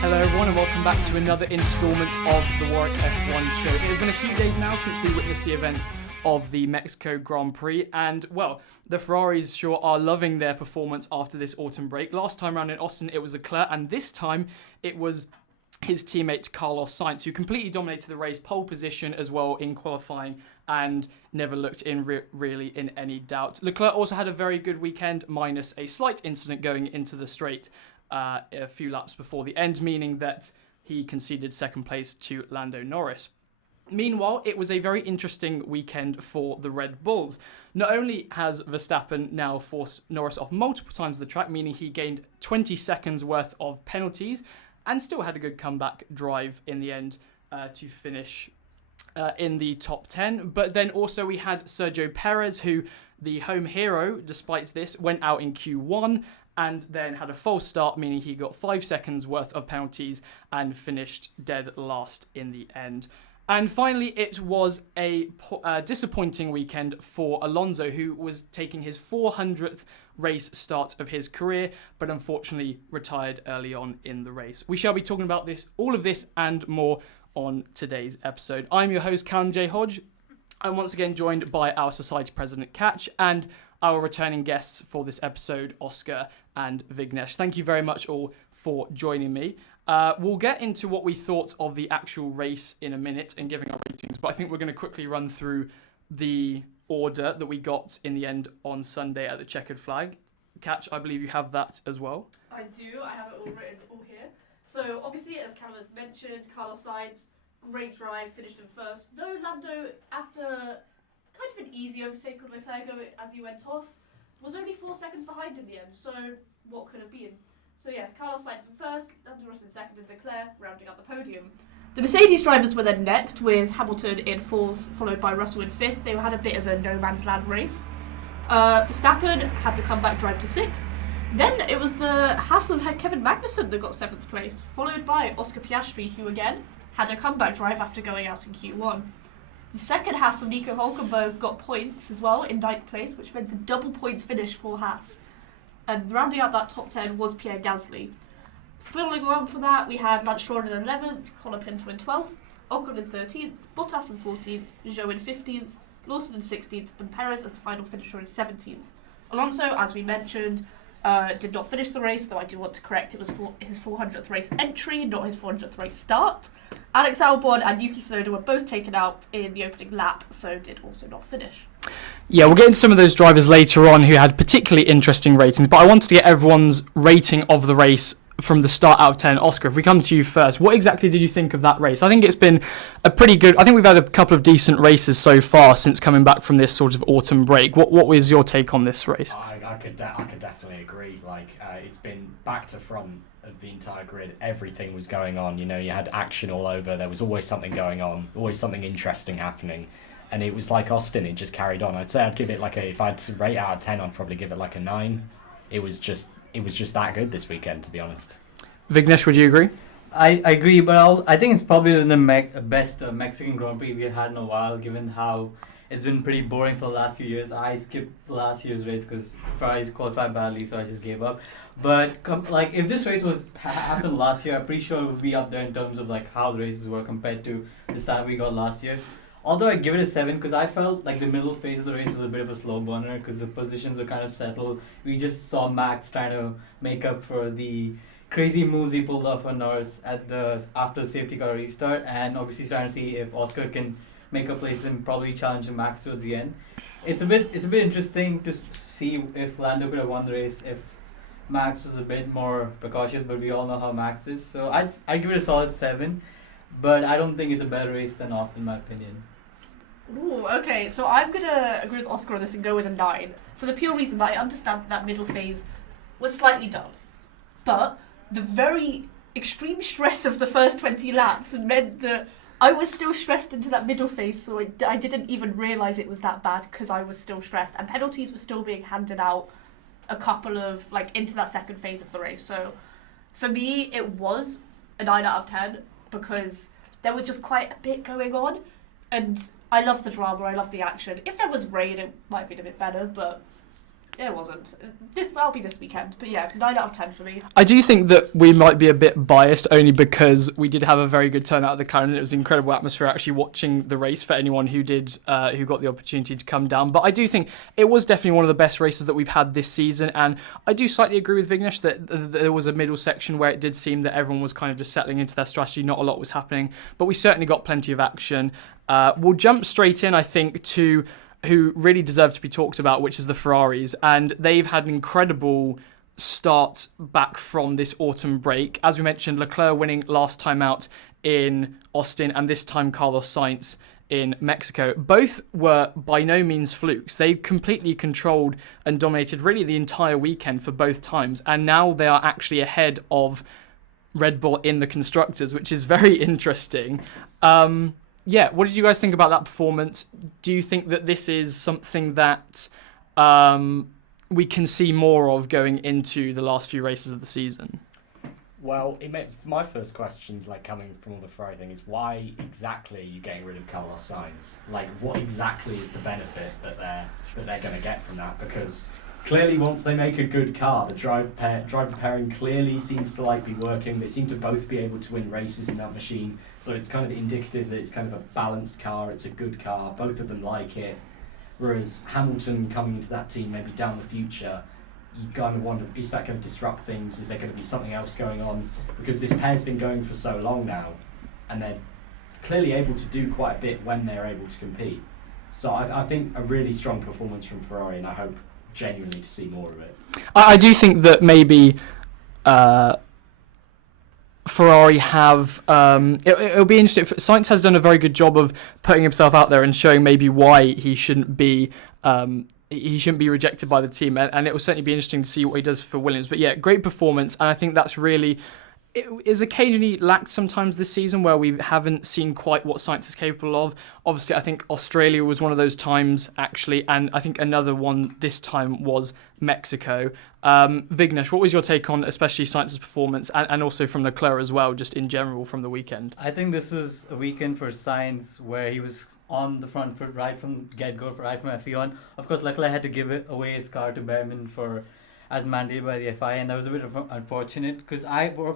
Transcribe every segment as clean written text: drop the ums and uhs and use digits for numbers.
Hello everyone and welcome back to another instalment of the Warwick F1 Show. It has been a few days now since we witnessed the event of the Mexico Grand Prix, and well, the Ferraris sure are loving their performance after this autumn break. Last time around in Austin it was Leclerc, and this time it was his teammate Carlos Sainz, who completely dominated the race, pole position as well in qualifying, and never looked in really in any doubt. Leclerc also had a very good weekend, minus a slight incident going into the straight a few laps before the end, meaning that he conceded second place to Lando Norris. Meanwhile, it was a very interesting weekend for the Red Bulls. Not only has Verstappen now forced Norris off multiple times of the track, meaning he gained 20 seconds worth of penalties, and still had a good comeback drive in the end to finish in the top 10. But then also we had Sergio Perez, who, the home hero, despite this, went out in Q1 and then had a false start, meaning he got 5 seconds worth of penalties and finished dead last in the end. And finally, it was a disappointing weekend for Alonso, who was taking his 400th race start of his career, but unfortunately retired early on in the race. We shall be talking about all of this and more on today's episode. I'm your host, Callum J. Hodge. I'm once again joined by our Society President, Katch, and our returning guests for this episode, Oscar and Vignesh. Thank you very much all for joining me. We'll get into what we thought of the actual race in a minute and giving our ratings, but I think we're going to quickly run through the order that we got in the end on Sunday at the checkered flag. Katch, I believe you have that as well. I do. I have it all written all here. So obviously, as Callum has mentioned, Carlos Sainz, great drive, finished in first. Though Lando, after kind of an easy overtake on Leclerc as he went off, was only 4 seconds behind in the end. So what could have been? So yes, Carlos Sainz in first, Lando Norris in second, and Leclerc rounding out the podium. The Mercedes drivers were then next, with Hamilton in fourth, followed by Russell in fifth. They had a bit of a no man's land race. Verstappen had the comeback drive to sixth. Then it was the Haas of Kevin Magnussen that got seventh place, followed by Oscar Piastri, who again had a comeback drive after going out in Q1. The second Haas of Nico Hülkenberg got points as well in ninth place, which meant a double points finish for Haas. And rounding out that top 10 was Pierre Gasly. Following on from that, we had Lance Stroll in 11th, Colin Pinto in 12th, Ocon in 13th, Bottas in 14th, Zhou in 15th, Lawson in 16th, and Perez as the final finisher in 17th. Alonso, as we mentioned, did not finish the race, though I do want to correct, it was his 400th race entry, not his 400th race start. Alex Albon and Yuki Tsunoda were both taken out in the opening lap, so did also not finish. Yeah, we'll get into some of those drivers later on who had particularly interesting ratings, but I wanted to get everyone's rating of the race from the start out of 10. Oscar, if we come to you first, what exactly did you think of that race? I think it's been a pretty good... I think we've had a couple of decent races so far since coming back from this sort of autumn break. What was your take on this race? I could definitely agree. It's been back to front of the entire grid. Everything was going on. You know, you had action all over. There was always something going on, always something interesting happening. And it was like Austin, it just carried on. I'd say I'd give it if I had to rate out of 10, I'd probably give it a 9. It was just that good this weekend, to be honest. Vignesh, would you agree? I agree, but I think it's probably the best Mexican Grand Prix we've had in a while, given how it's been pretty boring for the last few years. I skipped last year's race because Ferraris qualified badly, so I just gave up. But if this race was happened last year, I'm pretty sure it would be up there in terms of how the races were compared to this time we got last year. Although I'd give it a 7 because I felt like the middle phase of the race was a bit of a slow burner because the positions were kind of settled. We just saw Max trying to make up for the crazy moves he pulled off on Norris after the safety car restart, and obviously trying to see if Oscar can make a place and probably challenge Max towards the end. It's a bit interesting to see if Lando could have won the race if Max was a bit more precautious, but we all know how Max is. So I'd give it a solid 7, but I don't think it's a better race than Austin in my opinion. Ooh, okay, so I'm going to agree with Oscar on this and go with a 9, for the pure reason that I understand that middle phase was slightly dull. But the very extreme stress of the first 20 laps meant that I was still stressed into that middle phase, so I didn't even realise it was that bad because I was still stressed. And penalties were still being handed out a couple of, into that second phase of the race. So for me, it was a 9 out of 10 because there was just quite a bit going on. And I love the drama, I love the action. If there was rain, it might have been a bit better, but It wasn't. That'll be this weekend. But yeah, 9 out of 10 for me. I do think that we might be a bit biased only because we did have a very good turnout at the Callum. It was an incredible atmosphere actually watching the race for anyone who got the opportunity to come down. But I do think it was definitely one of the best races that we've had this season. And I do slightly agree with Vignesh that there was a middle section where it did seem that everyone was kind of just settling into their strategy. Not a lot was happening. But we certainly got plenty of action. We'll jump straight in, I think, to who really deserve to be talked about, which is the Ferraris. And they've had an incredible start back from this autumn break. As we mentioned, Leclerc winning last time out in Austin, and this time Carlos Sainz in Mexico. Both were by no means flukes. They completely controlled and dominated really the entire weekend for both times. And now they are actually ahead of Red Bull in the constructors, which is very interesting. Yeah, what did you guys think about that performance? Do you think that this is something that we can see more of going into the last few races of the season? Well, my first question, like coming from all the Ferrari thing, is why exactly are you getting rid of Carlos Sainz? Like, what exactly is the benefit that they're going to get from that? Because clearly, once they make a good car, the driver pairing clearly seems to be working. They seem to both be able to win races in that machine. So it's kind of indicative that it's kind of a balanced car. It's a good car. Both of them like it. Whereas Hamilton coming into that team, maybe down the future, you kind of wonder, is that going to disrupt things? Is there going to be something else going on? Because this pair's been going for so long now, and they're clearly able to do quite a bit when they're able to compete. So I think a really strong performance from Ferrari, and I hope genuinely to see more of it. I do think that maybe Ferrari have it'll be interesting. Sainz has done a very good job of putting himself out there and showing maybe why he shouldn't be rejected by the team, and it will certainly be interesting to see what he does for Williams. But yeah, great performance, and I think that's really, it is occasionally lacked sometimes this season where we haven't seen quite what Sainz is capable of. Obviously, I think Australia was one of those times actually, and I think another one this time was Mexico. Vignesh, what was your take on especially Sainz's performance and also from Leclerc as well, just in general from the weekend? I think this was a weekend for Sainz where he was on the front foot right from get-go, right from FP1. Of course, Leclerc had to give away his car to Behrman as mandated by the FIA, and that was a bit unfortunate because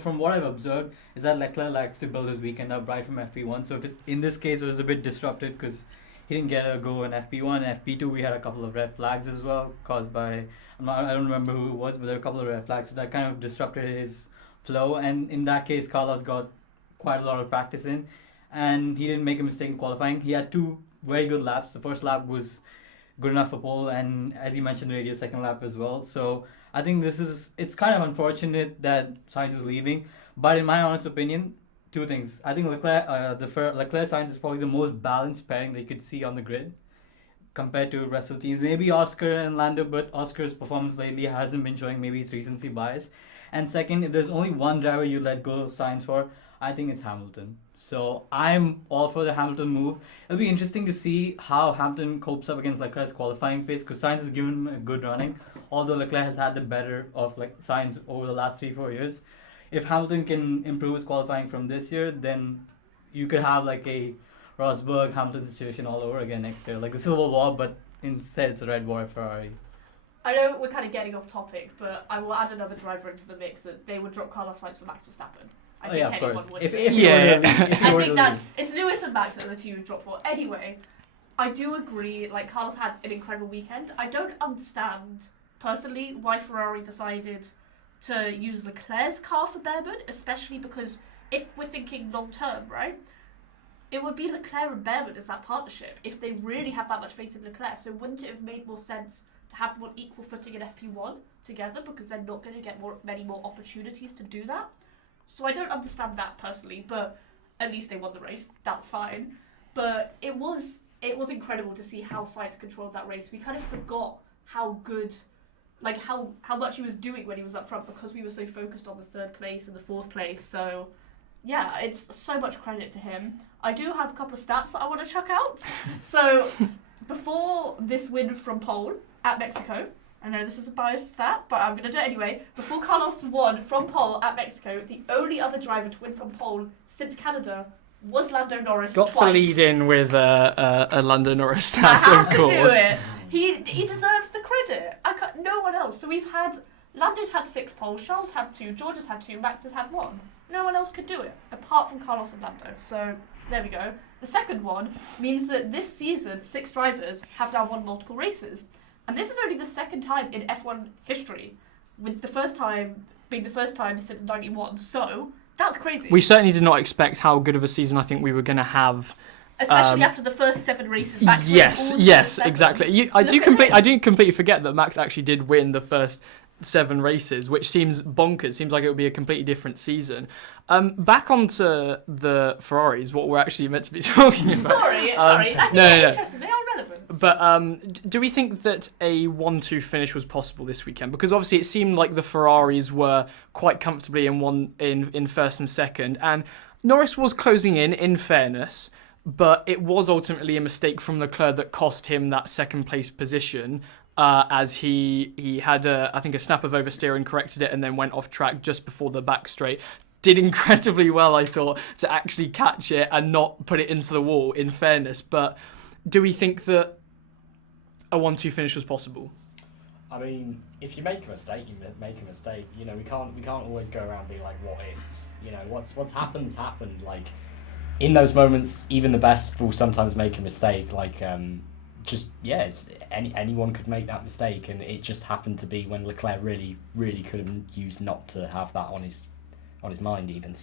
from what I've observed is that Leclerc likes to build his weekend up right from FP1. So in this case, it was a bit disrupted because he didn't get a go in FP1 and FP2. We had a couple of red flags as well caused by, I don't remember who it was, but there were a couple of red flags, so that kind of disrupted his flow. And in that case, Carlos got quite a lot of practice in, and he didn't make a mistake in qualifying. He had 2 very good laps. The first lap was good enough for pole, and as he mentioned, the radio second lap as well. So I think it's kind of unfortunate that Sainz is leaving, but in my honest opinion, 2 things. I think Leclerc Sainz is probably the most balanced pairing that you could see on the grid compared to the rest of the teams. Maybe Oscar and Lando, but Oscar's performance lately hasn't been showing, maybe it's recency bias. And second, if there's only one driver you let go Sainz for, I think it's Hamilton. So I'm all for the Hamilton move. It'll be interesting to see how Hamilton copes up against Leclerc's qualifying pace, because Sainz has given him a good running, although Leclerc has had the better of Sainz over the last 3-4 years. If Hamilton can improve his qualifying from this year, then you could have a Rosberg-Hamilton situation all over again next year, like a Civil War, but instead it's a red war at Ferrari. I know we're kind of getting off topic, but I will add another driver into the mix that they would drop Carlos Sainz for Max Verstappen. I think of anyone course. would. If I think it's Lewis and Max that are the 2 you would drop for. Anyway, I do agree, Carlos had an incredible weekend. I don't understand, personally, why Ferrari decided to use Leclerc's car for Behrman, especially because if we're thinking long term, right, it would be Leclerc and Behrman as that partnership if they really have that much faith in Leclerc. So wouldn't it have made more sense to have them on equal footing in FP1 together, because they're not going to get many more opportunities to do that? So I don't understand that personally, but at least they won the race. That's fine. But it was incredible to see how Sainz controlled that race. We kind of forgot how good, how much he was doing when he was up front, because we were so focused on the 3rd place and the 4th place. So yeah, it's so much credit to him. I do have a couple of stats that I want to chuck out. So before this win from pole at Mexico, I know this is a biased stat, but I'm going to do it anyway. Before Carlos won from pole at Mexico, the only other driver to win from pole since Canada was Lando Norris. Got twice. to lead in with a Lando Norris I stat, have of course. to do it. He deserves the credit. No else. So we've had Lando's had 6 poles, Charles had 2, George has had 2, Max has had 1. No one else could do it apart from Carlos and Lando. So there we go. The second one means that this season 6 drivers have now won multiple races, and this is only the second time in F1 history, with the first time being the first time since '91. So that's crazy. We certainly did not expect how good of a season I think we were going to have. Especially after the first 7 races back. Yes, exactly. I do completely forget that Max actually did win the first 7 races, which seems bonkers. Seems like it would be a completely different season. Back onto the Ferraris, what we're actually meant to be talking about. Sorry. I think they're interesting. They are relevant. But do we think that a 1-2 finish was possible this weekend? Because obviously it seemed like the Ferraris were quite comfortably in first and second, and Norris was closing in fairness. But it was ultimately a mistake from Leclerc that cost him that second place position, as he had, I think, a snap of oversteering, corrected it, and then went off track just before the back straight. Did incredibly well, I thought, to actually catch it and not put it into the wall, in fairness. But do we think that a 1-2 finish was possible? I mean, if you make a mistake, you make a mistake. You know, we can't always go around being like, what ifs? You know, what's happened. Like, in those moments, even the best will sometimes make a mistake. Like, it's anyone could make that mistake, and it just happened to be when Leclerc really, really could have used not to have that on his mind. Even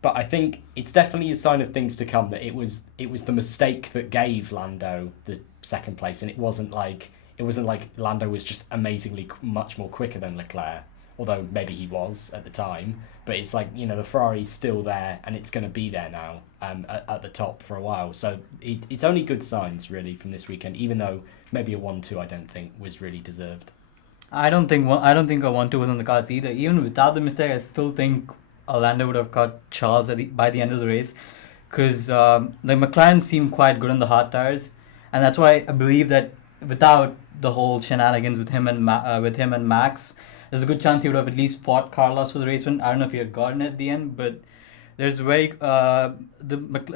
but I think it's definitely a sign of things to come that it was the mistake that gave Lando the second place, and it wasn't like Lando was just amazingly much more quicker than Leclerc. Although maybe he was at the time, but it's like, you know, the Ferrari's still there, and it's going to be there now at the top for a while. So it's only good signs, really, from this weekend, even though maybe a 1-2 I don't think was really deserved. I don't think a 1-2 was on the cards either. Even without the mistake, I still think Lando would have caught Charles by the end of the race, because the McLaren seemed quite good on the hard tires, and that's why I believe that without the whole shenanigans with him and Max, there's a good chance he would have at least fought Carlos for the race win. I don't know if he had gotten it at the end, but there's the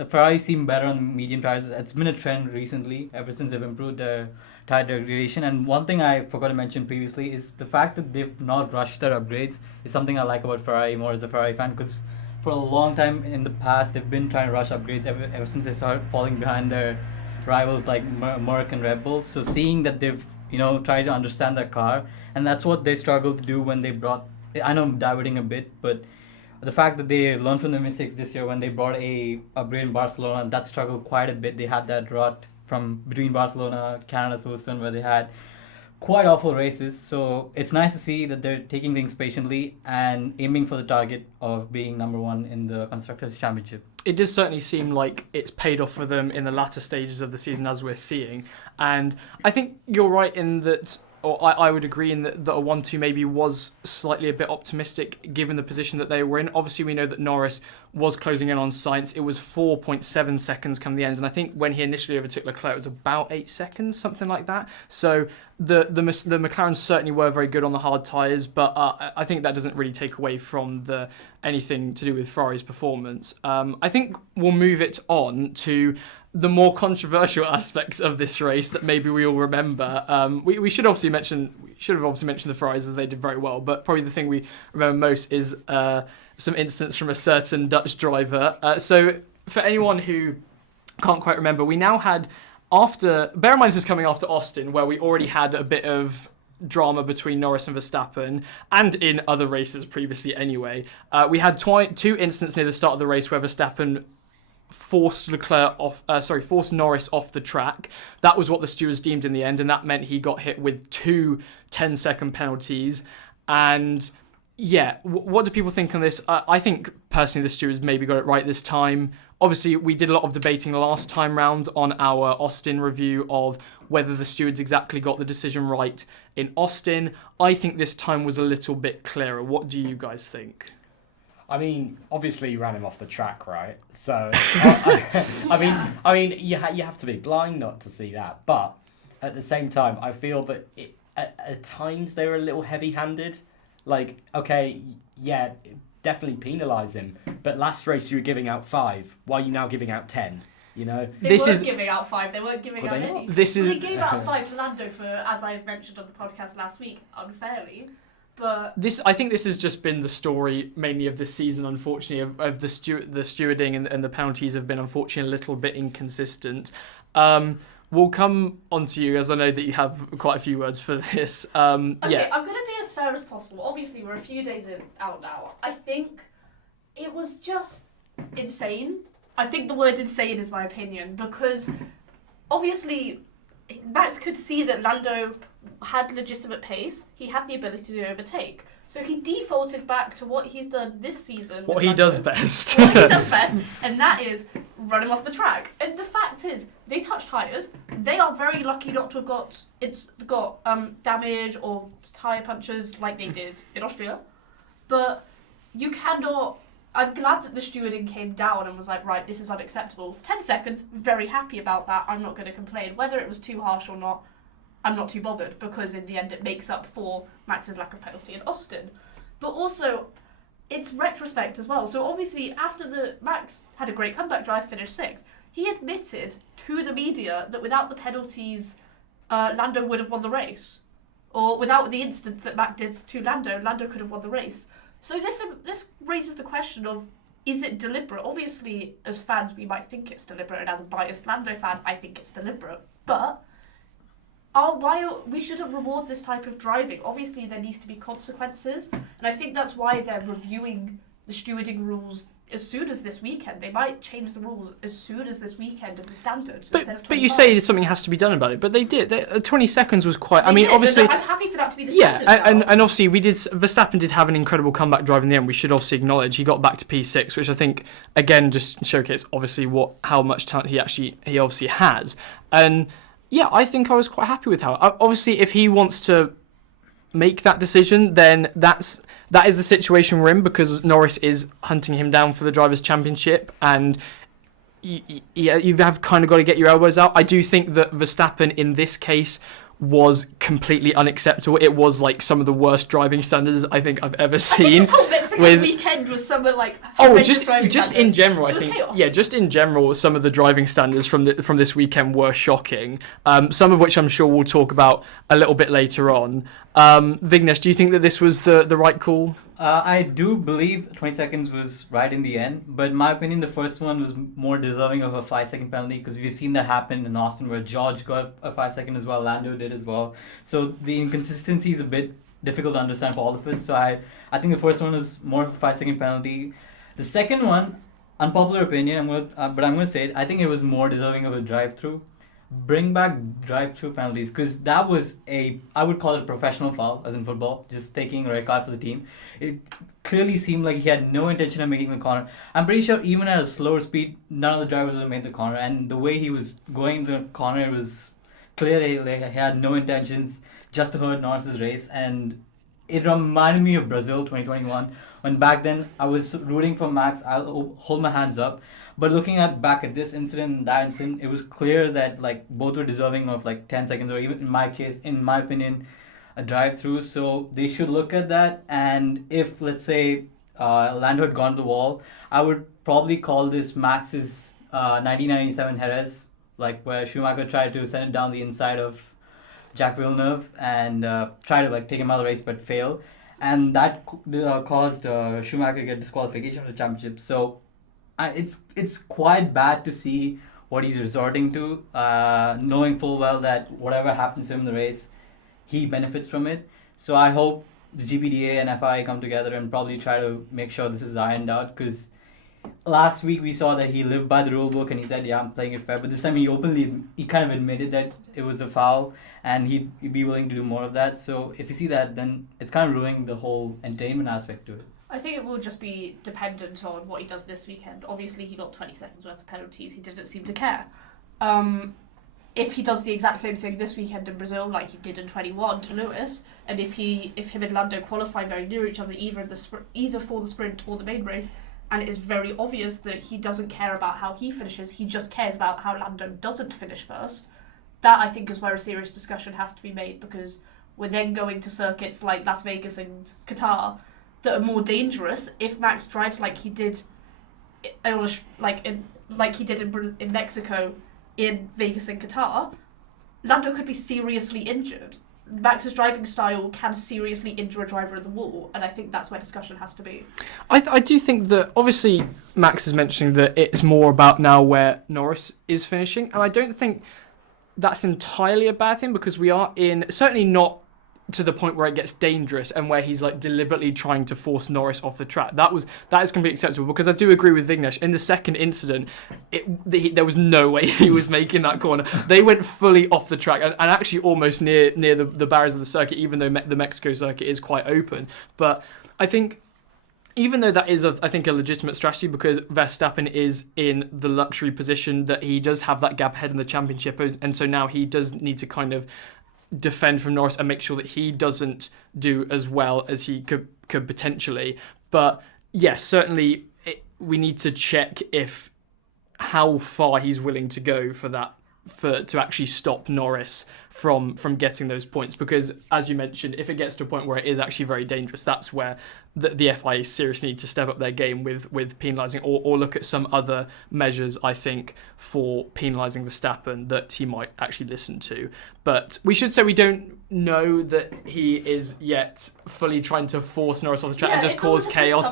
Ferrari seem better on the medium tires. It's been a trend recently, ever since they've improved their tire degradation. And one thing I forgot to mention previously is the fact that they've not rushed their upgrades is something I like about Ferrari more as a Ferrari fan, because for a long time in the past they've been trying to rush upgrades ever since they started falling behind their rivals like Merc and Red Bull. So seeing that they've tried to understand their car, and that's what they struggled to do when they brought, I know I'm diverting a bit, but the fact that they learned from their mistakes this year when they brought a upgrade in Barcelona, that struggled quite a bit. They had that rut from between Barcelona, Canada, Silverstone, where they had quite awful races. So it's nice to see that they're taking things patiently and aiming for the target of being number 1 in the Constructors' Championship. It does certainly seem like it's paid off for them in the latter stages of the season, as we're seeing. And I think you're right in that, or I would agree in that a 1-2 maybe was slightly a bit optimistic given the position that they were in. Obviously, we know that Norris was closing in on Sainz. It was 4.7 seconds come the end, and I think when he initially overtook Leclerc, it was about 8 seconds, something like that. So the McLarens certainly were very good on the hard tyres, but I think that doesn't really take away from anything to do with Ferrari's performance. I think we'll move it on to the more controversial aspects of this race that maybe we all remember. We should have obviously mentioned the Ferraris, as they did very well, but probably the thing we remember most is some incidents from a certain Dutch driver. So for anyone who can't quite remember, we now had, bear in mind this is coming after Austin, where we already had a bit of drama between Norris and Verstappen, and in other races previously anyway. We had 2 incidents near the start of the race where Verstappen forced Norris off the track. That was what the stewards deemed in the end, and that meant he got hit with 2 10-second penalties. And yeah, what do people think on this? I think personally the stewards maybe got it right this time. Obviously, we did a lot of debating last time round on our Austin review of whether the stewards exactly got the decision right in Austin. I think this time was a little bit clearer. What do you guys think? I mean, obviously you ran him off the track, right? So, I mean, you have to be blind not to see that. But at the same time, I feel that at times they were a little heavy-handed. Like, okay, yeah, definitely penalise him. But last race you were giving out 5. Why are you now giving out 10? You know, They weren't giving out 5. They weren't giving Were out they any. not? They gave out 5 to Lando for, as I've mentioned on the podcast last week, unfairly. But I think this has just been the story mainly of this season, unfortunately, of the stewarding and the penalties have been unfortunately a little bit inconsistent. We'll come on to you, as I know that you have quite a few words for this. okay, I'm going to be as fair as possible. Obviously, we're a few days out now. I think it was just insane. I think the word insane is my opinion, because obviously Max could see that Lando had legitimate pace. He had the ability to overtake. So he defaulted back to what he's done this season. What he does best. What he does best, and that is running off the track. And the fact is, they touch tyres. They are very lucky not to have got damage or tyre punctures like they did in Austria. But you cannot... I'm glad that the stewarding came down and was like, right, this is unacceptable. 10 seconds, very happy about that. I'm not going to complain. Whether it was too harsh or not, I'm not too bothered, because in the end it makes up for Max's lack of penalty in Austin. But also, it's retrospect as well. So obviously, after Max had a great comeback drive, finished 6th, he admitted to the media that without the penalties, Lando would have won the race. Or without the instance that Max did to Lando could have won the race. So this raises the question of, is it deliberate? Obviously, as fans, we might think it's deliberate, and as a biased Lando fan, I think it's deliberate. But we shouldn't reward this type of driving. Obviously, there needs to be consequences, and I think that's why they're reviewing the stewarding rules as soon as this weekend. They might change the rules as soon as this weekend of the standards. But you say something has to be done about it. But they did. 20 seconds was quite... They did, obviously... I'm happy for that to be the standard now. and obviously Verstappen did have an incredible comeback drive in the end. We should obviously acknowledge he got back to P6, which I think, again, just showcased obviously how much talent he obviously has. And yeah, I think I was quite happy with how... Obviously, if he wants to make that decision, then that is the situation we're in, because Norris is hunting him down for the Drivers' Championship, and you have kind of got to get your elbows out. I do think that Verstappen in this case was completely unacceptable. It was like some of the worst driving standards I think I've ever seen. I think this whole Mexican weekend was somewhere like... just in general, I think... chaos. Yeah, just in general, some of the driving standards from this weekend were shocking. Some of which I'm sure we'll talk about a little bit later on. Vignesh, do you think that this was the right call? I do believe 20 seconds was right in the end, but in my opinion, the first one was more deserving of a 5-second penalty, because we've seen that happen in Austin where George got a 5-second as well, Lando did as well. So the inconsistency is a bit difficult to understand for all of us. So I think the first one was more of a 5-second penalty. The second one, unpopular opinion, but I'm going to say it, I think it was more deserving of a drive-through. Bring back drive-through penalties, because that was I would call it a professional foul, as in football, just taking a red card for the team. It clearly seemed like he had no intention of making the corner. I'm pretty sure even at a slower speed, none of the drivers would have made the corner, and the way he was going into the corner, it was clear that he had no intentions just to hurt Norris's race. And it reminded me of Brazil 2021, when back then I was rooting for Max. I'll hold my hands up. But looking back at this incident and that incident, it was clear that like both were deserving of like 10 seconds, or even in my opinion, a drive-through. So they should look at that. And if, let's say, Lando had gone to the wall, I would probably call this Max's 1997 Jerez, like where Schumacher tried to send it down the inside of Jacques Villeneuve and try to like take him out of the race but fail. And that caused Schumacher to get disqualification for the championship. So it's quite bad to see what he's resorting to, knowing full well that whatever happens to him in the race, he benefits from it. So I hope the GPDA and FIA come together and probably try to make sure this is ironed out, because last week we saw that he lived by the rule book and he said, yeah, I'm playing it fair. But this time he kind of admitted that it was a foul, and he'd be willing to do more of that. So if you see that, then it's kind of ruining the whole entertainment aspect to it. I think it will just be dependent on what he does this weekend. Obviously, he got 20 seconds worth of penalties. He didn't seem to care. If he does the exact same thing this weekend in Brazil, like he did in 21 to Lewis, and if him and Lando qualify very near each other, either for the sprint or the main race, and it is very obvious that he doesn't care about how he finishes, he just cares about how Lando doesn't finish first, that I think is where a serious discussion has to be made, because we're then going to circuits like Las Vegas and Qatar that are more dangerous. If Max drives like he did in like he did in Mexico, in Vegas and Qatar, Lando could be seriously injured. Max's driving style can seriously injure a driver in the wall, and I think that's where discussion has to be. I do think that, obviously, Max is mentioning that it's more about now where Norris is finishing, and I don't think that's entirely a bad thing, because we are certainly not to the point where it gets dangerous and where he's like deliberately trying to force Norris off the track. That is completely acceptable, because I do agree with Vignesh. In the second incident, there was no way he was making that corner. They went fully off the track and actually almost near the barriers of the circuit, even though the Mexico circuit is quite open. But I think, even though that is, I think, a legitimate strategy, because Verstappen is in the luxury position that he does have that gap ahead in the championship, and so now he does need to kind of defend from Norris and make sure that he doesn't do as well as he could potentially. But yes, certainly we need to check how far he's willing to go to actually stop Norris from getting those points, because as you mentioned, if it gets to a point where it is actually very dangerous, that's where the FIA seriously need to step up their game with penalising or look at some other measures, I think, for penalising Verstappen that he might actually listen to. But we should say we don't know that he is yet fully trying to force Norris off the track and just cause chaos.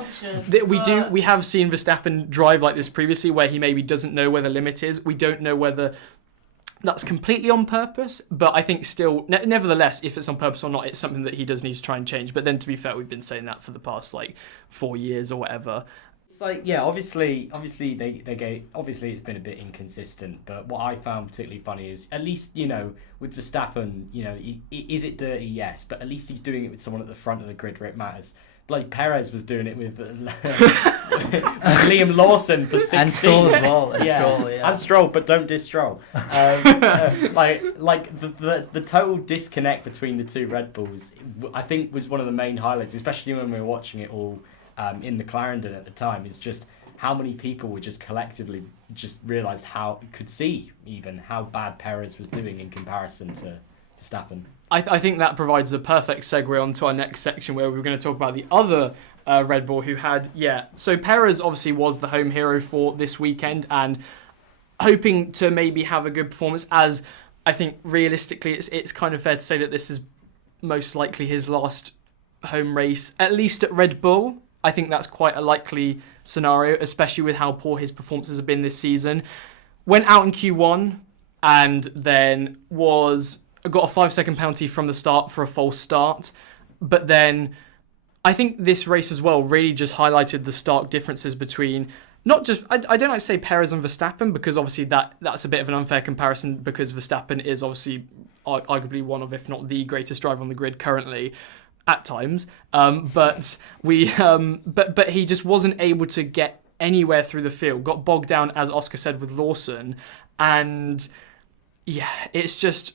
We have seen Verstappen drive like this previously, where he maybe doesn't know where the limit is. We don't know whether that's completely on purpose, but I think still, nevertheless, if it's on purpose or not, it's something that he does need to try and change. But then, to be fair, we've been saying that for the past 4 years or whatever. It's obviously obviously it's been a bit inconsistent. But what I found particularly funny is, at least with Verstappen, is it dirty? Yes, but at least he's doing it with someone at the front of the grid where it matters. Bloody Perez was doing it with Liam Lawson for 16. And Stroll as well. And Stroll, but don't diss Stroll. The total disconnect between the two Red Bulls, I think, was one of the main highlights, especially when we were watching it all in the Clarendon at the time. Is just how many people were just collectively just realised could see even how bad Perez was doing in comparison to Verstappen. I think that provides a perfect segue onto our next section, where we're going to talk about the other Red Bull who had, so Perez obviously was the home hero for this weekend, and hoping to maybe have a good performance, as I think realistically it's kind of fair to say that this is most likely his last home race, at least at Red Bull. I think that's quite a likely scenario, especially with how poor his performances have been this season. Went out in Q1 and then got a 5-second penalty from the start for a false start. But then I think this race as well really just highlighted the stark differences between, not just, I don't like to say Perez and Verstappen, because obviously that's a bit of an unfair comparison, because Verstappen is obviously arguably one of, if not the greatest driver on the grid currently at times. But he just wasn't able to get anywhere through the field, got bogged down, as Oscar said, with Lawson. And it's just,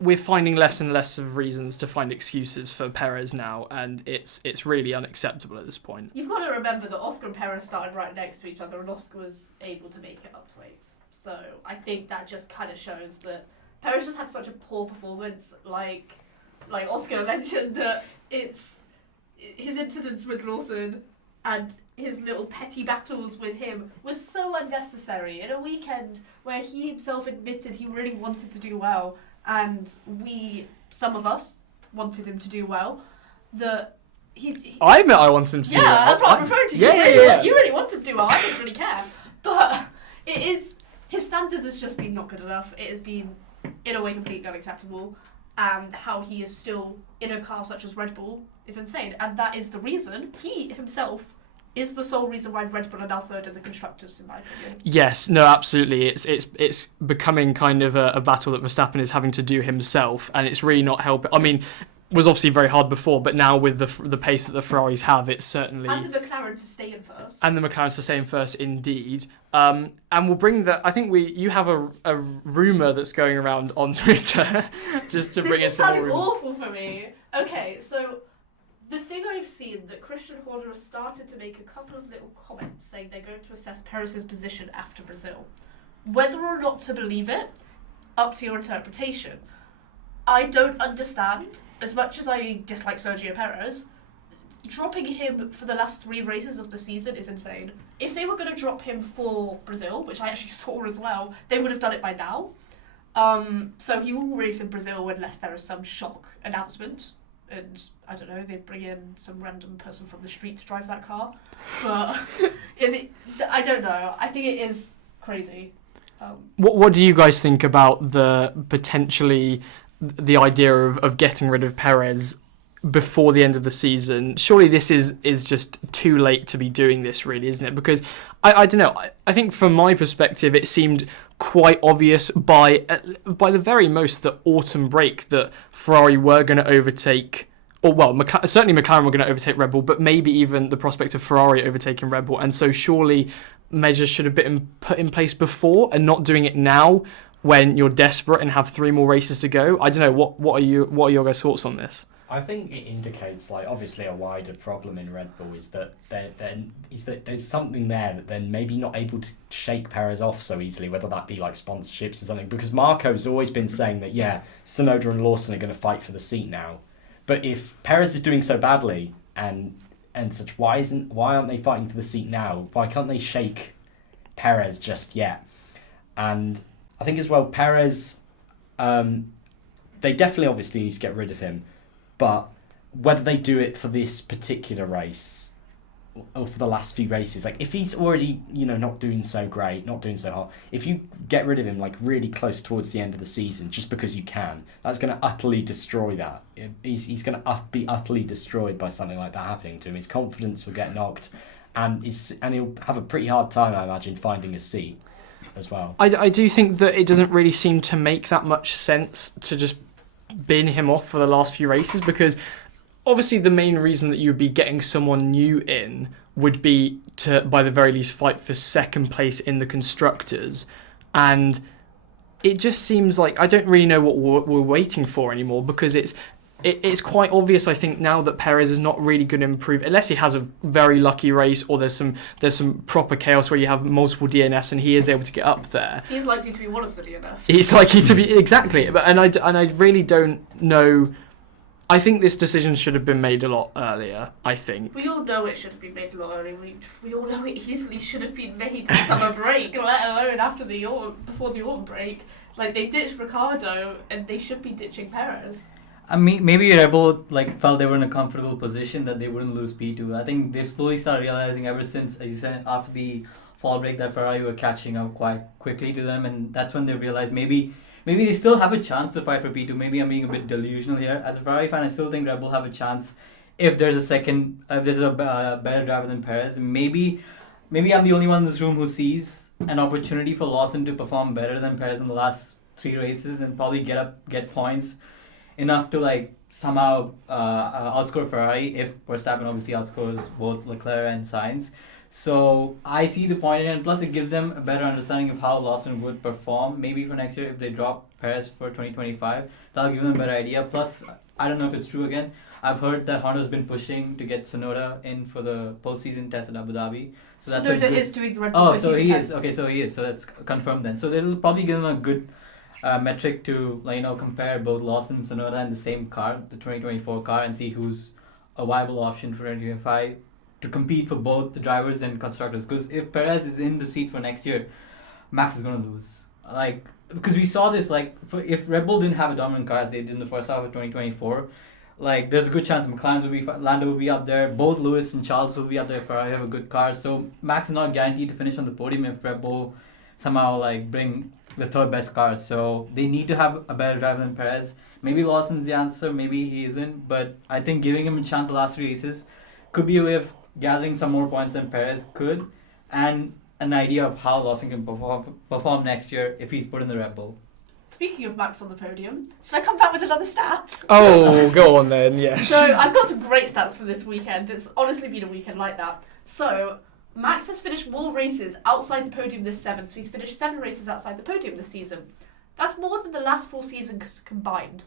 we're finding less and less of reasons to find excuses for Perez now, and it's really unacceptable at this point. You've got to remember that Oscar and Perez started right next to each other, and Oscar was able to make it up to 8th. So I think that just kind of shows that Perez just had such a poor performance. Like Oscar mentioned, that it's his incidents with Lawson and his little petty battles with him was so unnecessary in a weekend where he himself admitted he really wanted to do well. And some of us, wanted him to do well. I admit I wanted him to do well. Yeah, that's what I'm referring to. You really want him to do well. I didn't really care. But his standards has just been not good enough. It has been, in a way, completely unacceptable. And how he is still in a car such as Red Bull is insane. And that is the reason he himself is the sole reason why Red Bull are now third in the constructors, in my opinion. Yes, no, absolutely. It's becoming kind of a battle that Verstappen is having to do himself, and it's really not helping. I mean, it was obviously very hard before, but now with the pace that the Ferraris have, it's certainly... And the McLaren to stay in first. And the McLaren to stay in first, indeed. And we'll bring that... I think you have a rumour that's going around on Twitter, just to bring in some more... This is sounding awful for me. Okay, so... The thing I've seen, that Christian Horner has started to make a couple of little comments saying they're going to assess Perez's position after Brazil. Whether or not to believe it, up to your interpretation. I don't understand, as much as I dislike Sergio Perez, dropping him for the last 3 races of the season is insane. If they were going to drop him for Brazil, which I actually saw as well, they would have done it by now. So he will race in Brazil unless there is some shock announcement. And I don't know, they bring in some random person from the street to drive that car. But I don't know. I think it is crazy. What do you guys think about the idea of getting rid of Perez before the end of the season? Surely this is just too late to be doing this, really, isn't it? Because I don't know. I think from my perspective, it seemed quite obvious by the very most the autumn break that Ferrari were going to overtake. Or well, certainly McLaren were going to overtake Red Bull, but maybe even the prospect of Ferrari overtaking Red Bull. And so surely measures should have been put in place before, and not doing it now when you're desperate and have 3 more races to go. I don't know. What are your guys' thoughts on this? I think it indicates, like, obviously a wider problem in Red Bull is that there's something there that they're maybe not able to shake Perez off so easily, whether that be like sponsorships or something. Because Marco's always been saying that, yeah, Tsunoda and Lawson are going to fight for the seat now. But if Perez is doing so badly and such, why aren't they fighting for the seat now? Why can't they shake Perez just yet? And I think as well, Perez, they definitely obviously need to get rid of him. But whether they do it for this particular race or for the last few races, like if he's already, not doing so great, not doing so hot, if you get rid of him like really close towards the end of the season just because you can, that's going to utterly destroy that. He's going to be utterly destroyed by something like that happening to him. His confidence will get knocked, and he'll have a pretty hard time, I imagine, finding a seat as well. I do think that it doesn't really seem to make that much sense to just bin him off for the last few races, because obviously the main reason that you would be getting someone new in would be to, by the very least, fight for second place in the constructors. And it just seems like I don't really know what we're waiting for anymore, because it's quite obvious, I think, now that Perez is not really going to improve unless he has a very lucky race or there's some proper chaos where you have multiple DNFs and he is able to get up there. He's likely to be one of the DNFs. He's likely to be, exactly. And I really don't know. I think this decision should have been made a lot earlier, I think. We all know it should have been made a lot earlier. We all know it easily should have been made in summer break, let alone before the autumn break. Like, they ditched Ricciardo and they should be ditching Perez. I mean, maybe Red Bull felt they were in a comfortable position that they wouldn't lose P2. I think they've slowly started realizing ever since, as you said, after the fall break, that Ferrari were catching up quite quickly to them, and that's when they realized maybe they still have a chance to fight for P2. Maybe I'm being a bit delusional here. As a Ferrari fan, I still think Red Bull have a chance if there's a better driver than Perez. Maybe I'm the only one in this room who sees an opportunity for Lawson to perform better than Perez in the last 3 races and probably get points enough to somehow outscore Ferrari if Verstappen obviously outscores both Leclerc and Sainz. So I see the point in it, and plus it gives them a better understanding of how Lawson would perform maybe for next year if they drop Perez for 2025. That'll give them a better idea. Plus, I don't know if it's true again, I've heard that Honda's been pushing to get Tsunoda in for the postseason test at Abu Dhabi. So that's Tsunoda is doing the Red Bull so he test. is. Okay, so he is. So that's confirmed then. So they'll probably give them a good metric to compare both Lawson and Tsunoda in the same car, the 2024 car, and see who's a viable option for 2025 to compete for both the drivers and constructors. Because if Perez is in the seat for next year, Max is going to lose. Because we saw this, if Red Bull didn't have a dominant car as they did in the first half of 2024, there's a good chance Lando will be up there, both Lewis and Charles will be up there if Ferrari have a good car. So Max is not guaranteed to finish on the podium if Red Bull somehow bring the third best car. So they need to have a better driver than Perez. Maybe Lawson's the answer, maybe he isn't, but I think giving him a chance the last 3 races could be a way of gathering some more points than Perez could, and an idea of how Lawson can perform next year if he's put in the Red Bull. Speaking of Max on the podium, should I come back with another stat? Oh, go on then, yes. So I've got some great stats for this weekend. It's honestly been a weekend like that. So Max has finished more races outside the podium this season, so he's finished 7 races outside the podium this season. That's more than the last 4 seasons combined.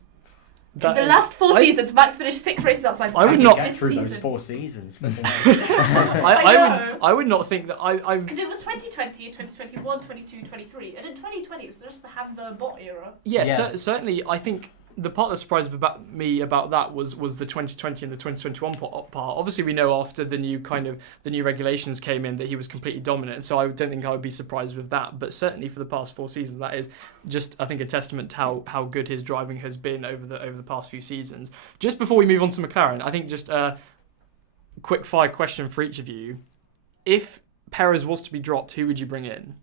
In the last 4 seasons, Max finished 6 races outside the podium get this through season. those 4 seasons. I would not think that I Because it was 2020, 2021, 22, 23, and in 2020 it was just the Hammer bot era. Yeah. Certainly I think the part that surprised me about that was the 2020 and the 2021 part. Obviously, we know after the new regulations came in that he was completely dominant, and so I don't think I would be surprised with that. But certainly for the past 4 seasons, that is just, I think, a testament to how good his driving has been over the past few seasons. Just before we move on to McLaren, I think just a quick fire question for each of you: if Perez was to be dropped, who would you bring in?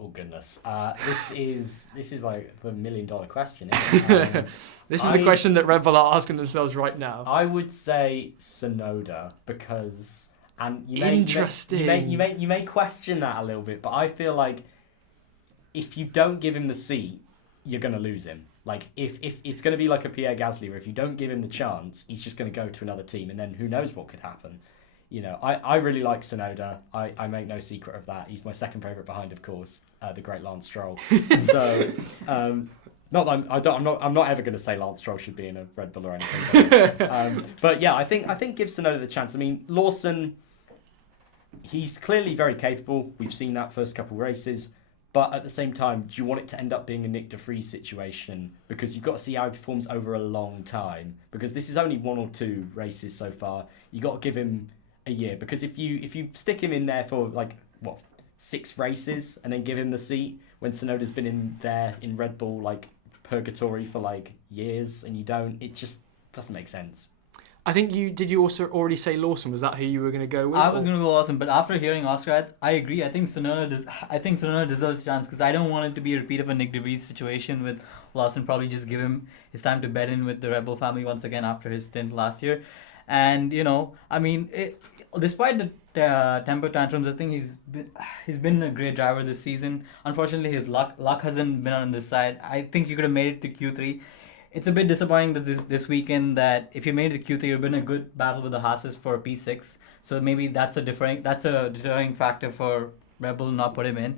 Oh goodness, this is like the $1 million question. Isn't it? This is the question that Red Bull are asking themselves right now. I would say Tsunoda because, and Interesting. You may question that a little bit, but I feel like if you don't give him the seat, you're going to lose him. Like if it's going to be like a Pierre Gasly, where if you don't give him the chance, he's just going to go to another team, and then who knows what could happen. You know, I really like Tsunoda. I make no secret of that. He's my second favourite behind, of course, the great Lance Stroll. So, not that I'm not ever going to say Lance Stroll should be in a Red Bull or anything. But yeah, I think give Tsunoda the chance. I mean, Lawson, he's clearly very capable. We've seen that first couple races. But at the same time, do you want it to end up being a Nick de Vries situation? Because you've got to see how he performs over a long time. Because this is only 1 or 2 races so far. You've got to give him a year, because if you stick him in there for 6 races and then give him the seat when Tsunoda's been in there in Red Bull like purgatory for years, and you don't, it just doesn't make sense. I think you also already say Lawson? Was that who you were going to go with? I was going to go Lawson, but after hearing Oscar, I agree. I think Tsunoda deserves a chance, because I don't want it to be a repeat of a Nick de Vries situation with Lawson. Probably just give him his time to bed in with the Red Bull family once again after his stint last year. And despite the temper tantrums, I think he's been a great driver this season. Unfortunately, his luck hasn't been on this side. I think he could have made it to Q3. It's a bit disappointing that this weekend that if you made it to Q3, you've been a good battle with the Haas's for P6. So maybe that's a deterring factor for Red Bull not put him in.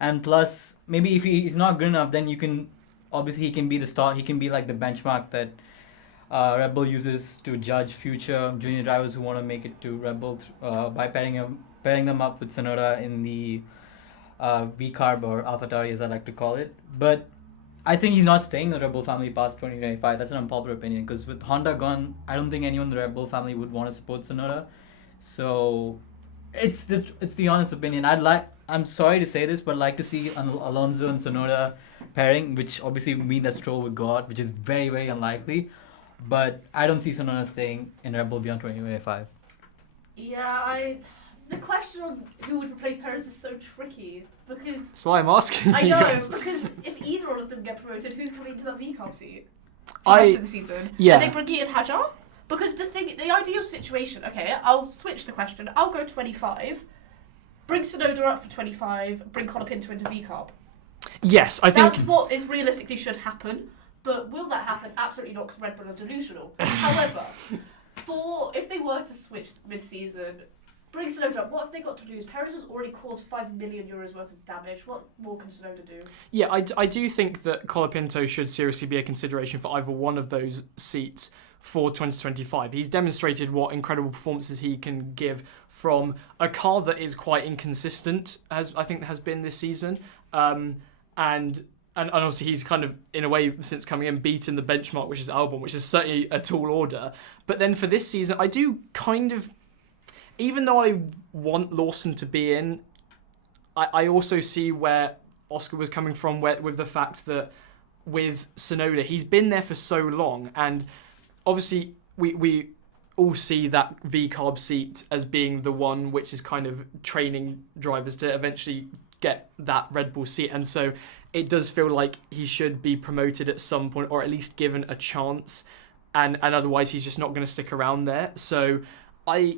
And plus, maybe if he's not good enough, then he can be the star. He can be like the benchmark that Red Bull uses to judge future junior drivers who want to make it to Red Bull by pairing them up with Tsunoda in the VCARB or AlphaTauri, as I like to call it. But I think he's not staying in the Red Bull family past 2025. That's an unpopular opinion, because with Honda gone, I don't think anyone in the Red Bull family would want to support Tsunoda. So it's the honest opinion. I'm sorry to say this, but I'd like to see Alonso and Tsunoda pairing, which obviously would mean that Stroll would go out, which is very, very unlikely. But I don't see Tsunoda staying in Red Bull beyond 2025. Yeah, the question on who would replace Perez is so tricky, because That's why I'm asking I you know, guys. because if either of them get promoted, who's coming to that VCARB seat for the I- rest of the season? yeah. Are they bringing in Hajar? Because the ideal situation, okay, I'll switch the question. I'll go 25, bring Tsunoda up for 25, bring Colapinto into VCARB. Yes, I think... That's what is realistically should happen. But will that happen? Absolutely not, because Red Bull are delusional. However, if they were to switch mid-season, bring Tsunoda up, what have they got to lose? Perez has already caused €5 million worth of damage. What more can Tsunoda do? Yeah, I do think that Colapinto should seriously be a consideration for either one of those seats for 2025. He's demonstrated what incredible performances he can give from a car that is quite inconsistent, as I think has been this season. And obviously he's kind of, in a way, since coming in, beaten the benchmark, which is Albon, which is certainly a tall order. But then for this season, I do kind of, even though I want Lawson to be in, I also see where Oscar was coming from with the fact that with Tsunoda, he's been there for so long. And obviously we all see that VCARB seat as being the one which is kind of training drivers to eventually get that Red Bull seat. And so it does feel like he should be promoted at some point, or at least given a chance, and otherwise he's just not going to stick around there. So I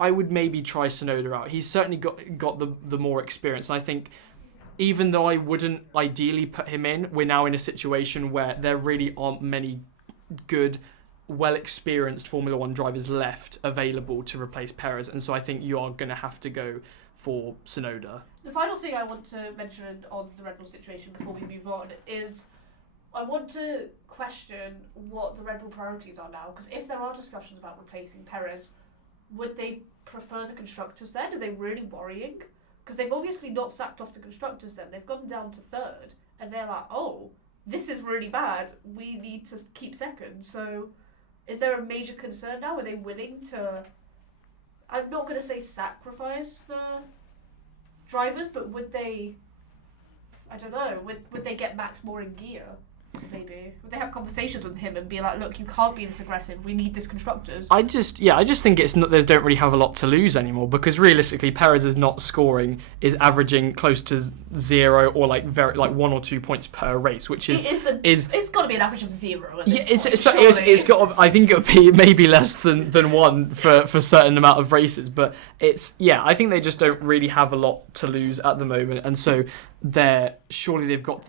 would maybe try Tsunoda out. He's certainly got the more experience. And I think even though I wouldn't ideally put him in, we're now in a situation where there really aren't many good, well-experienced Formula One drivers left available to replace Perez. And so I think you are going to have to go for Tsunoda. The final thing I want to mention on the Red Bull situation before we move on is I want to question what the Red Bull priorities are now, because if there are discussions about replacing Perez, would they prefer the constructors then? Are they really worrying? Because they've obviously not sacked off the constructors then. They've gone down to third, and they're like, oh, this is really bad. We need to keep second. So, is there a major concern now? Are they willing to? I'm not going to say sacrifice the drivers, but would they? I don't know. Would they get Max more in gear? Maybe. Would they have conversations with him and be like, look, you can't be this aggressive. We need this constructors. I just think it's not. They don't really have a lot to lose anymore, because realistically, Perez is not scoring, is averaging close to 0 or like 1 or 2 points per race, which is it's got to be an average of 0. At this point, it's got. I think it'll be maybe less than 1 for a certain amount of races, but I think they just don't really have a lot to lose at the moment, and so they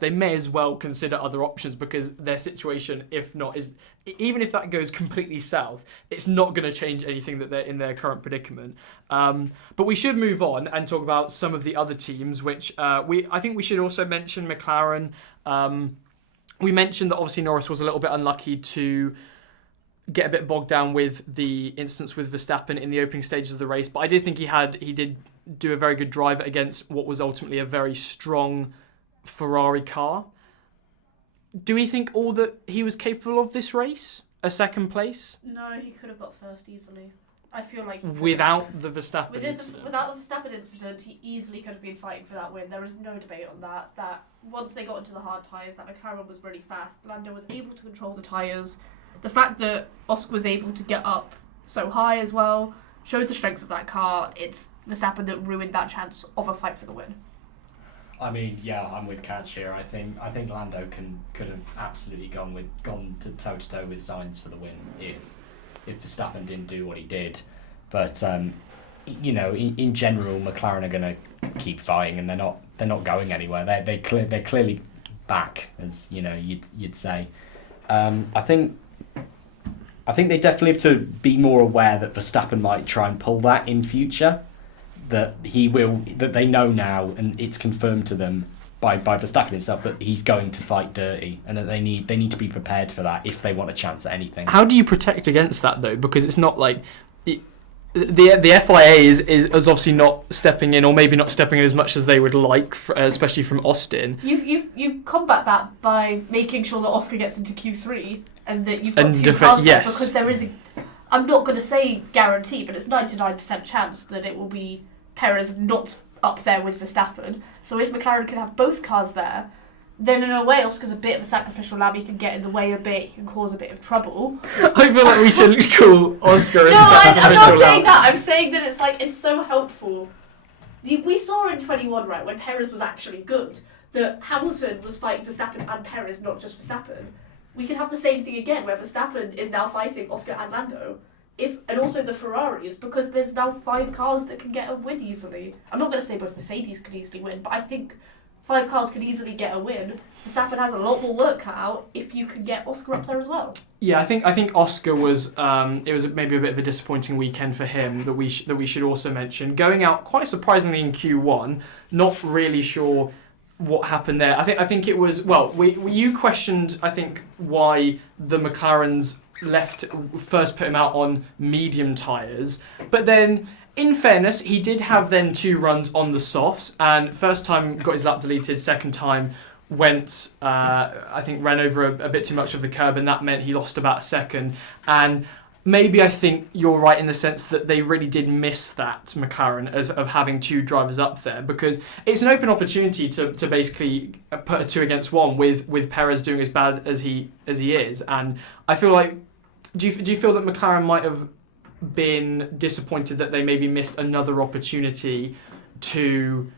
may as well consider other options, because their situation, even if that goes completely south, it's not going to change anything that they're in their current predicament. But we should move on and talk about some of the other teams, which I think we should also mention McLaren. We mentioned that obviously Norris was a little bit unlucky to get a bit bogged down with the instance with Verstappen in the opening stages of the race, but I did think he did do a very good drive against what was ultimately a very strong Ferrari car. Do we think all that he was capable of this race? A second place? No, he could have got first easily. I feel like without the Verstappen incident. Without the Verstappen incident, he easily could have been fighting for that win. There is no debate on that. That once they got into the hard tyres, that McLaren was really fast. Lando was able to control the tyres. The fact that Oscar was able to get up so high as well showed the strength of that car. It's Verstappen that ruined that chance of a fight for the win. I mean, yeah, I'm with Katch here. I think Lando could have absolutely gone to toe to toe with Sainz for the win if Verstappen didn't do what he did. But in general, McLaren are going to keep fighting, and they're not going anywhere. They're clearly back, as you'd say. I think they definitely have to be more aware that Verstappen might try and pull that in future. That they know now, and it's confirmed to them by Verstappen himself, that he's going to fight dirty, and that they need to be prepared for that if they want a chance at anything. How do you protect against that though? Because it's not like the FIA is obviously not stepping in, or maybe not stepping in as much as they would like, especially from Austin. You combat that by making sure that Oscar gets into Q3 and that you've got two cars there, because there is I'm not going to say guarantee, but it's 99% chance that it will be Perez not up there with Verstappen. So if McLaren can have both cars there, then in a way Oscar's a bit of a sacrificial lamb. He can get in the way a bit, he can cause a bit of trouble. I feel like we should call Oscar a sacrificial lamb. No, I'm not saying lamb. that. I'm saying that it's so helpful. We saw in 21, right, when Perez was actually good, that Hamilton was fighting Verstappen and Perez, not just Verstappen. We could have the same thing again, where Verstappen is now fighting Oscar and Lando. And also the Ferraris, because there's now 5 cars that can get a win easily. I'm not going to say both Mercedes could easily win, but I think 5 cars could easily get a win. Verstappen has a lot more work cut out if you can get Oscar up there as well. Yeah, I think Oscar was it was maybe a bit of a disappointing weekend for him that we should also mention. Going out quite surprisingly in Q1, not really sure what happened there. I think it was, you questioned, I think, why the McLarens first put him out on medium tyres, but then in fairness he did have then 2 runs on the softs, and first time got his lap deleted, second time went ran over a bit too much of the curb, and that meant he lost about a second. And maybe I think you're right in the sense that they really did miss that, McLaren, of having 2 drivers up there, because it's an open opportunity to basically put a 2 against 1 with Perez doing as bad as he is. And I feel like, do you feel that McLaren might have been disappointed that they maybe missed another opportunity to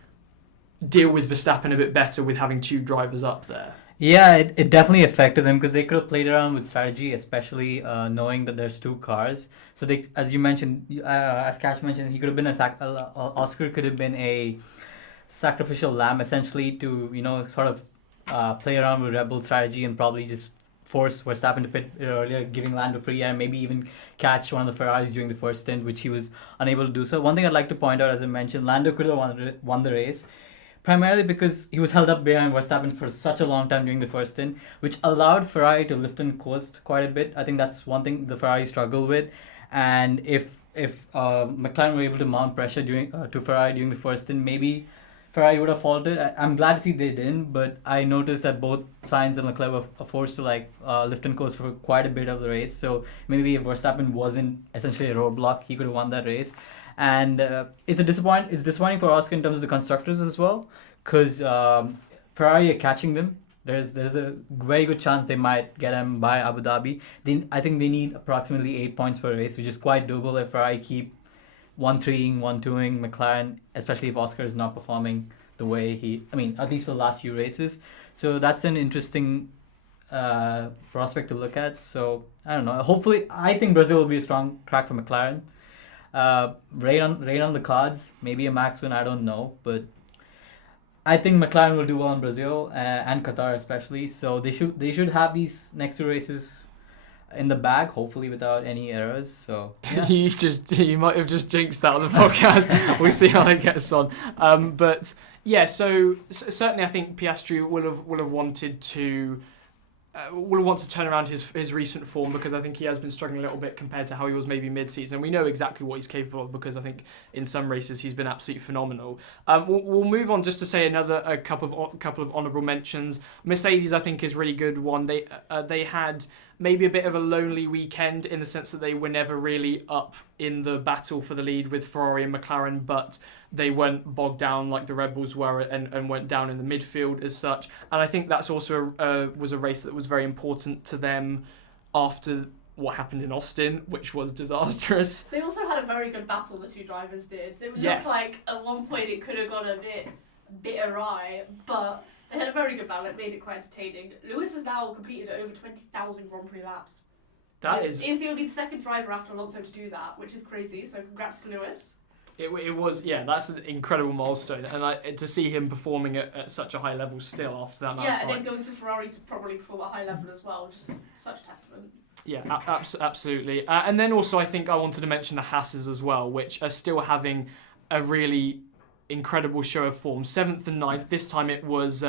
deal with Verstappen a bit better with having 2 drivers up there? Yeah, it definitely affected them, because they could have played around with strategy, especially knowing that there's 2 cars. So they, as you mentioned, as Katch mentioned, he could have been Oscar could have been a sacrificial lamb, essentially, to sort of play around with Red Bull strategy and probably just force Verstappen to pit earlier, giving Lando free air, maybe even catch one of the Ferraris during the first stint, which he was unable to do. So one thing I'd like to point out, as I mentioned, Lando could have won the race, primarily because he was held up behind Verstappen for such a long time during the first stint, which allowed Ferrari to lift and coast quite a bit. I think that's one thing the Ferrari struggle with. And if McLaren were able to mount pressure to Ferrari during the first stint, maybe Ferrari would have faltered. I'm glad to see they didn't, but I noticed that both Sainz and Leclerc were forced to lift and coast for quite a bit of the race. So maybe if Verstappen wasn't essentially a roadblock, he could have won that race. And it's disappointing for Oscar in terms of the constructors as well, because Ferrari are catching them. There's a very good chance they might get him by Abu Dhabi. I think they need approximately 8 points per race, which is quite doable if Ferrari keep 1-3ing, 1-2ing McLaren, especially if Oscar is not performing the way at least for the last few races. So that's an interesting prospect to look at. So I don't know. Hopefully, I think Brazil will be a strong track for McLaren. Rain on the cards. Maybe a max win. I don't know, but I think McLaren will do well in Brazil and Qatar especially. So they should have these next two races in the bag, hopefully without any errors. So yeah. you might have just jinxed that on the podcast. We'll see how it gets on. But yeah, so certainly I think Piastri will have wanted to. Will want to turn around his recent form, because I think he has been struggling a little bit compared to how he was maybe mid-season. We know exactly what he's capable of, because I think in some races he's been absolutely phenomenal. We'll move on just to say a couple of honourable mentions. Mercedes, I think, is a really good one. They had maybe a bit of a lonely weekend in the sense that they were never really up in the battle for the lead with Ferrari and McLaren, but they weren't bogged down like the Red Bulls were and went down in the midfield as such. And I think that's also was a race that was very important to them after what happened in Austin, which was disastrous. They also had a very good battle, the two drivers did. It would Yes. look like at one point it could have gone a bit awry, but they had a very good battle. It made it quite entertaining. Lewis has now completed over 20,000 Grand Prix laps. He's the only second driver after Alonso to do that, which is crazy. So congrats to Lewis. It was, yeah, that's an incredible milestone, and to see him performing at such a high level still after that amount of time. Yeah, and then going to Ferrari to probably perform at a high level as well, just such testament. Yeah, absolutely. And then also I think I wanted to mention the Haas's as well, which are still having a really incredible show of form. 7th and 9th. This time it was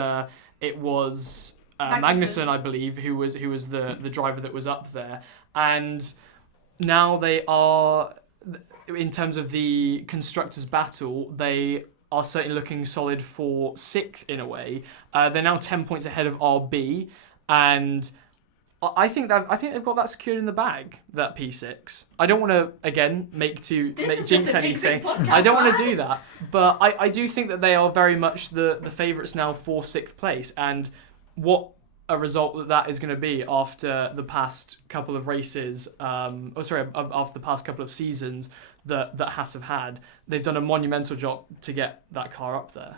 Magnussen, I believe, who was the driver that was up there, and now they are. In terms of the constructors' battle, they are certainly looking solid for 6th in a way. They're now 10 points ahead of RB, and I think they've got that secured in the bag. That P6. I don't want to again jinx anything. I don't want to do that, but I do think that they are very much the favourites now for 6th place, and what a result that is going to be after the past couple of races. After the past couple of seasons that Haas have had. They've done a monumental job to get that car up there.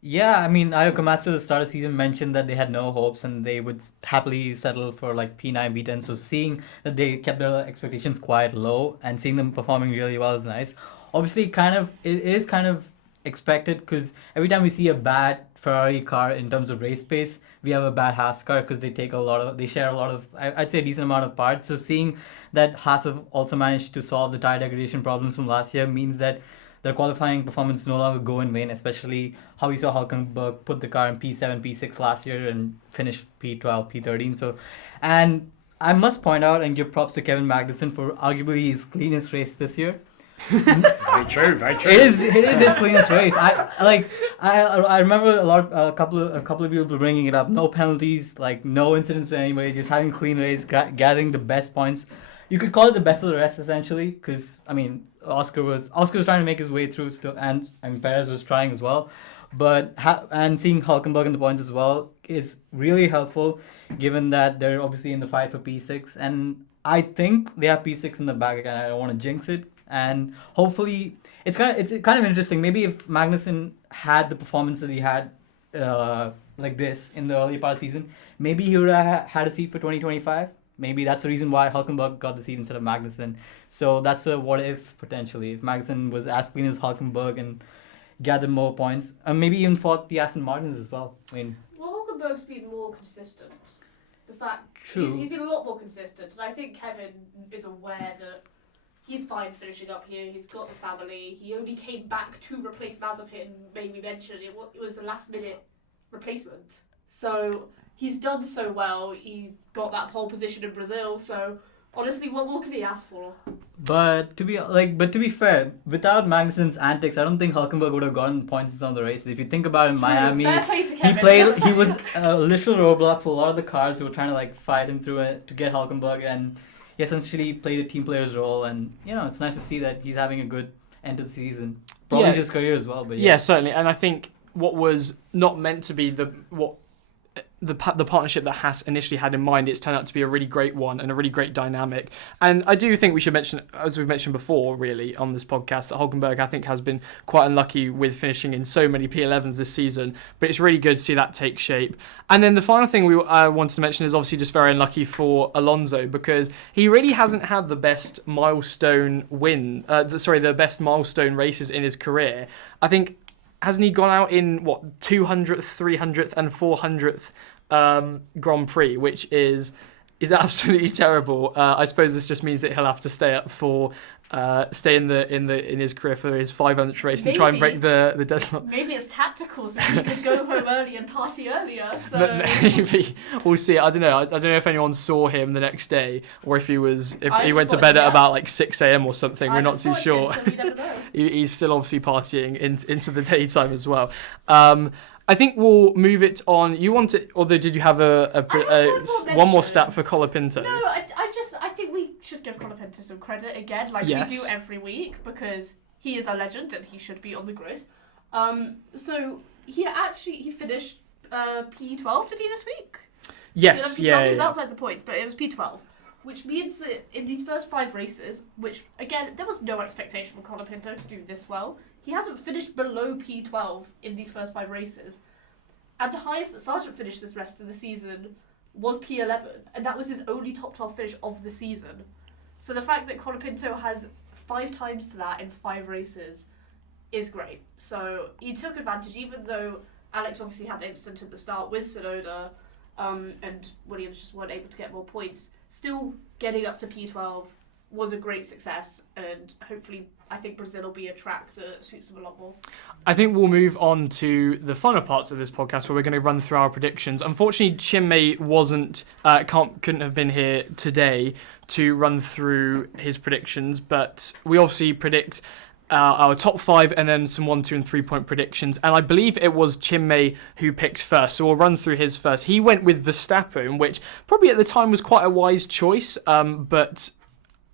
Yeah, I mean, Ayo Komatsu at the start of the season mentioned that they had no hopes and they would happily settle for like P9, B10. So seeing that they kept their expectations quite low and seeing them performing really well is nice. Obviously, it is kind of expected, because every time we see a bad Ferrari car in terms of race pace, we have a bad Haas car, because they share a lot of, I'd say a decent amount of parts. So seeing that Haas have also managed to solve the tire degradation problems from last year means that their qualifying performance no longer go in vain, especially how we saw Hülkenberg put the car in P7, P6 last year and finish P12, P13. So, and I must point out and give props to Kevin Magnussen for arguably his cleanest race this year. Very true. It is his cleanest race. I remember a couple of people bringing it up. No penalties, like no incidents with anybody, just having a clean race, gathering the best points. You could call it the best of the rest essentially, because I mean Oscar was trying to make his way through still, and Perez was trying as well. But and seeing Hülkenberg in the points as well is really helpful, given that they're obviously in the fight for P6, and I think they have P6 in the bag again. I don't want to jinx it. And hopefully, it's kind of interesting. Maybe if Magnussen had the performance that he had like this in the early part of the season, maybe he would have had a seat for 2025. Maybe that's the reason why Hülkenberg got the seat instead of Magnussen. So that's a what if potentially. If Magnussen was as clean as Hülkenberg and gathered more points, and maybe even fought the Aston Martins as well. I mean, Hülkenberg's been more consistent. The fact True. He's been a lot more consistent, and I think Kevin is aware that he's fine finishing up here. He's got the family. He only came back to replace Mazepin. Maybe mention it was a last-minute replacement. So he's done so well. He got that pole position in Brazil. So honestly, what more can he ask for? But to be fair, without Magnussen's antics, I don't think Hülkenberg would have gotten points in some of the races. If you think about it, in Miami, Fair play to Kevin. he was a literal roadblock for a lot of the cars who were trying to like fight him through it to get Hülkenberg, and he essentially played a team player's role. And it's nice to see that he's having a good end of the season, probably his career as well. But yeah, certainly. And I think what was not meant to be the partnership that Haas initially had in mind, it's turned out to be a really great one and a really great dynamic. And I do think we should mention, as we've mentioned before, really, on this podcast, that Hülkenberg, I think, has been quite unlucky with finishing in so many P11s this season. But it's really good to see that take shape. And then the final thing I wanted to mention is obviously just very unlucky for Alonso, because he really hasn't had the best milestone the best milestone races in his career. I think, hasn't he gone out in, 200th, 300th and 400th Grand Prix, which is absolutely terrible. I suppose this just means that he'll have to stay up for stay in his career for his 500th race and try and break the deadline. Maybe it's tactical, so he could go home early and party earlier. So maybe we'll see. I don't know. I don't know if anyone saw him the next day or if he went to bed at about like 6 a.m. or something. We're not too sure. So we never know. He's still obviously partying into the daytime as well. I think we'll move it on. You want it, although did you have one more stat for Colapinto? No, I think we should give Colapinto some credit again, like we do every week, because he is a legend and he should be on the grid. So he finished P12, did he, this week? Yes, He was outside the points, but it was P12. Which means that in these first 5 races, which, again, there was no expectation for Colapinto to do this well. He hasn't finished below P12 in these first 5 races. And the highest that Sargent finished this rest of the season was P11. And that was his only top 12 finish of the season. So the fact that Colapinto has 5 times to that in 5 races is great. So he took advantage, even though Alex obviously had the incident at the start with Tsunoda, and Williams just weren't able to get more points. Still getting up to P12 was a great success, and hopefully I think Brazil will be a track that suits them a lot more. I think we'll move on to the final parts of this podcast where we're going to run through our predictions. Unfortunately, Chinmay couldn't have been here today to run through his predictions, but we obviously predict our top 5 and then some 1, 2 and 3 point predictions, and I believe it was Chinmay who picked first, so we'll run through his first. He went with Verstappen, which probably at the time was quite a wise choice, but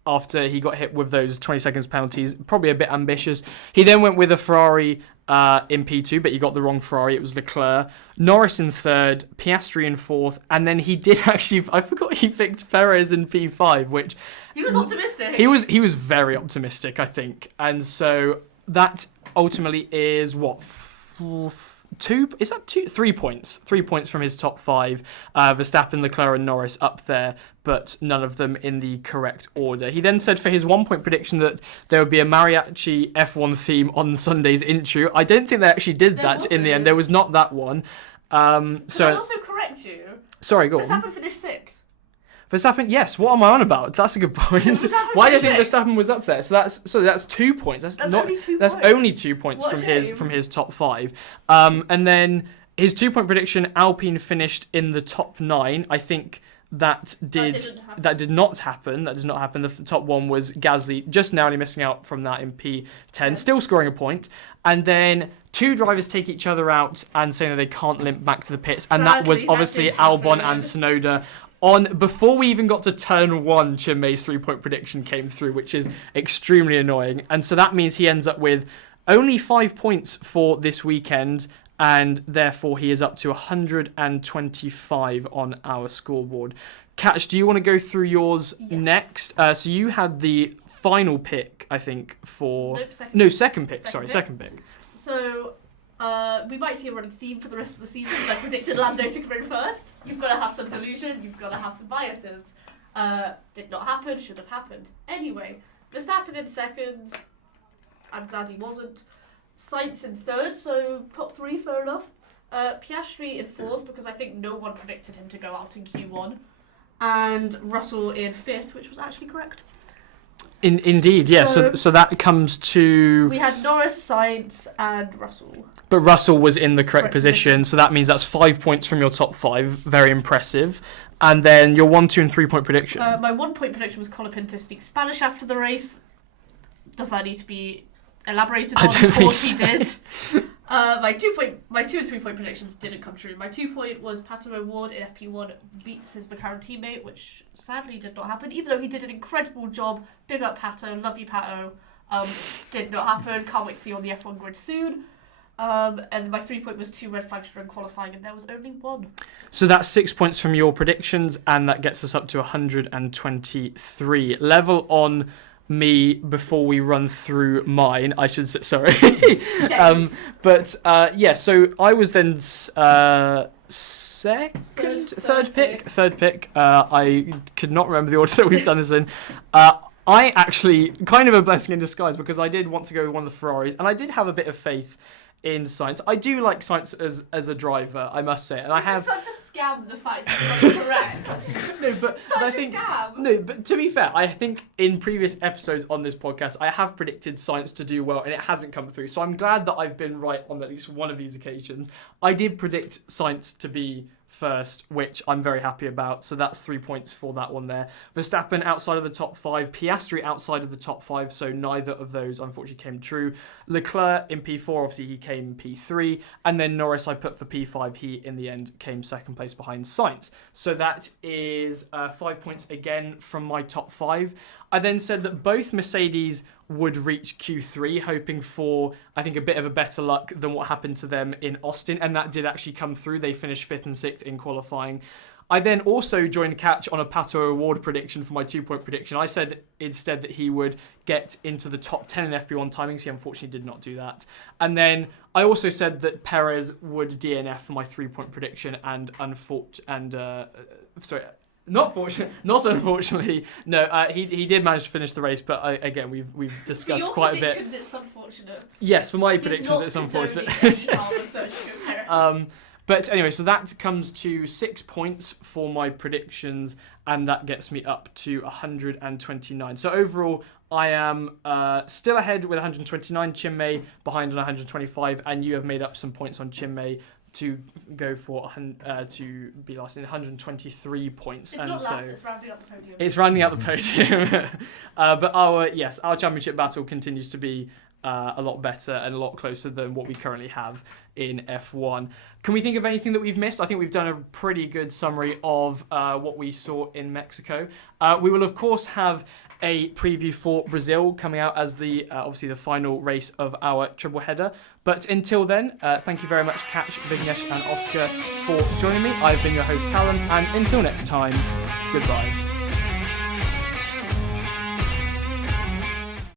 after he got hit with those 20 seconds penalties, probably a bit ambitious. He then went with a Ferrari in P2, but he got the wrong Ferrari. It was Leclerc. Norris in 3rd, Piastri in 4th, and then he did actually, I forgot he picked Perez in P5, which... He was optimistic. He was very optimistic, I think. And so that ultimately is what, 3 points? 3 points from his top 5. Verstappen, Leclerc and Norris up there, but none of them in the correct order. He then said for his 1 point prediction that there would be a mariachi F1 theme on Sunday's intro. I don't think they actually did that in the end. There was not that one. Can I also correct you? Sorry, go on. Verstappen finished 6th. Verstappen, yes. What am I on about? That's a good point. Why do you think Verstappen was up there? So that's 2 points. That's not. Only 2 that's points. Only 2 points from his top 5. And then his 2 point prediction: Alpine finished in the top 9. I think that did not happen. That does not happen. The top 1 was Gasly, just narrowly missing out from that in P10, still scoring a point. And then 2 drivers take each other out and saying that they can't limp back to the pits, and that was obviously Albon and Tsunoda. Before we even got to turn 1, Chinmay's 3 point prediction came through, which is extremely annoying. And so that means he ends up with only 5 points for this weekend, and therefore he is up to 125 on our scoreboard. Katch, do you want to go through yours next? So you had the final pick, I think, for... second pick. Second pick. So... we might see a running theme for the rest of the season. I predicted Lando to come in first. You've got to have some delusion. You've got to have some biases. Did not happen. Should have happened. Anyway, Verstappen in 2nd. I'm glad he wasn't. Sainz in 3rd, so top 3, fair enough. Piastri in 4th, because I think no one predicted him to go out in Q1. And Russell in 5th, which was actually correct. Indeed, yeah. So that comes to... We had Norris, Sainz, and Russell. But Russell was in the correct position, so that means that's 5 points from your top 5. Very impressive. And then your 1, 2, and 3 point prediction. My 1 point prediction was Colapinto speaks Spanish after the race. Does that need to be elaborated on? I don't Of course think so. he did. My 2 and 3 point predictions didn't come true. My 2 point was Pato O'Ward in FP1 beats his McLaren teammate, which sadly did not happen, even though he did an incredible job. Big up Pato, love you Pato. Did not happen. Can't wait to see you on the F1 grid soon. And my 3 point was 2 red flags during qualifying, and there was only 1. So that's 6 points from your predictions, and that gets us up to 123. Level on me before we run through mine, I should say, sorry. Yes. So I was then third pick. I could not remember the order that we've done this in. I actually, kind of a blessing in disguise, because I did want to go with one of the Ferraris, and I did have a bit of faith in Sainz. I do like Sainz as a driver, I must say, and I have. It's such a scam, the fact that you're correct. No, but Such I a think scam. no, but to be fair, I think in previous episodes on this podcast, I have predicted Sainz to do well, and it hasn't come through. So I'm glad that I've been right on at least one of these occasions. I did predict Sainz to be first, which I'm very happy about. So that's 3 points for that one there. Verstappen outside of the top 5, Piastri outside of the top 5, so neither of those unfortunately came true. Leclerc in P4, obviously he came P3, and then Norris I put for P5. He in the end came second place behind Sainz. So that is 5 points again from my top 5. I then said that both Mercedes would reach Q3, hoping for, I think, a bit of a better luck than what happened to them in Austin, and that did actually come through. They finished 5th and 6th in qualifying. I then also joined Katch on a Pato O'Ward prediction for my 2 point prediction. I said instead that he would get into the top 10 in FP1 timings. He unfortunately did not do that. And then I also said that Perez would DNF for my 3 point prediction, and not unfortunately. No, he did manage to finish the race, but again, we've discussed quite a bit. For your predictions, it's unfortunate. Yes, for my predictions, it's unfortunate. But anyway, so that comes to 6 points for my predictions, and that gets me up to 129. So overall, I am still ahead with 129, Chinmay behind on 125, and you have made up some points on Chinmay to go for to be last in 123 points. It's not last, it's rounding up the podium. It's rounding out the podium. But our championship battle continues to be a lot better and a lot closer than what we currently have in F1. Can we think of anything that we've missed? I think we've done a pretty good summary of what we saw in Mexico. We will, of course, have a preview for Brazil coming out as the obviously the final race of our triple header. But until then, thank you very much, Katch, Vignesh and Oscar, for joining me. I've been your host, Callum, and until next time, goodbye.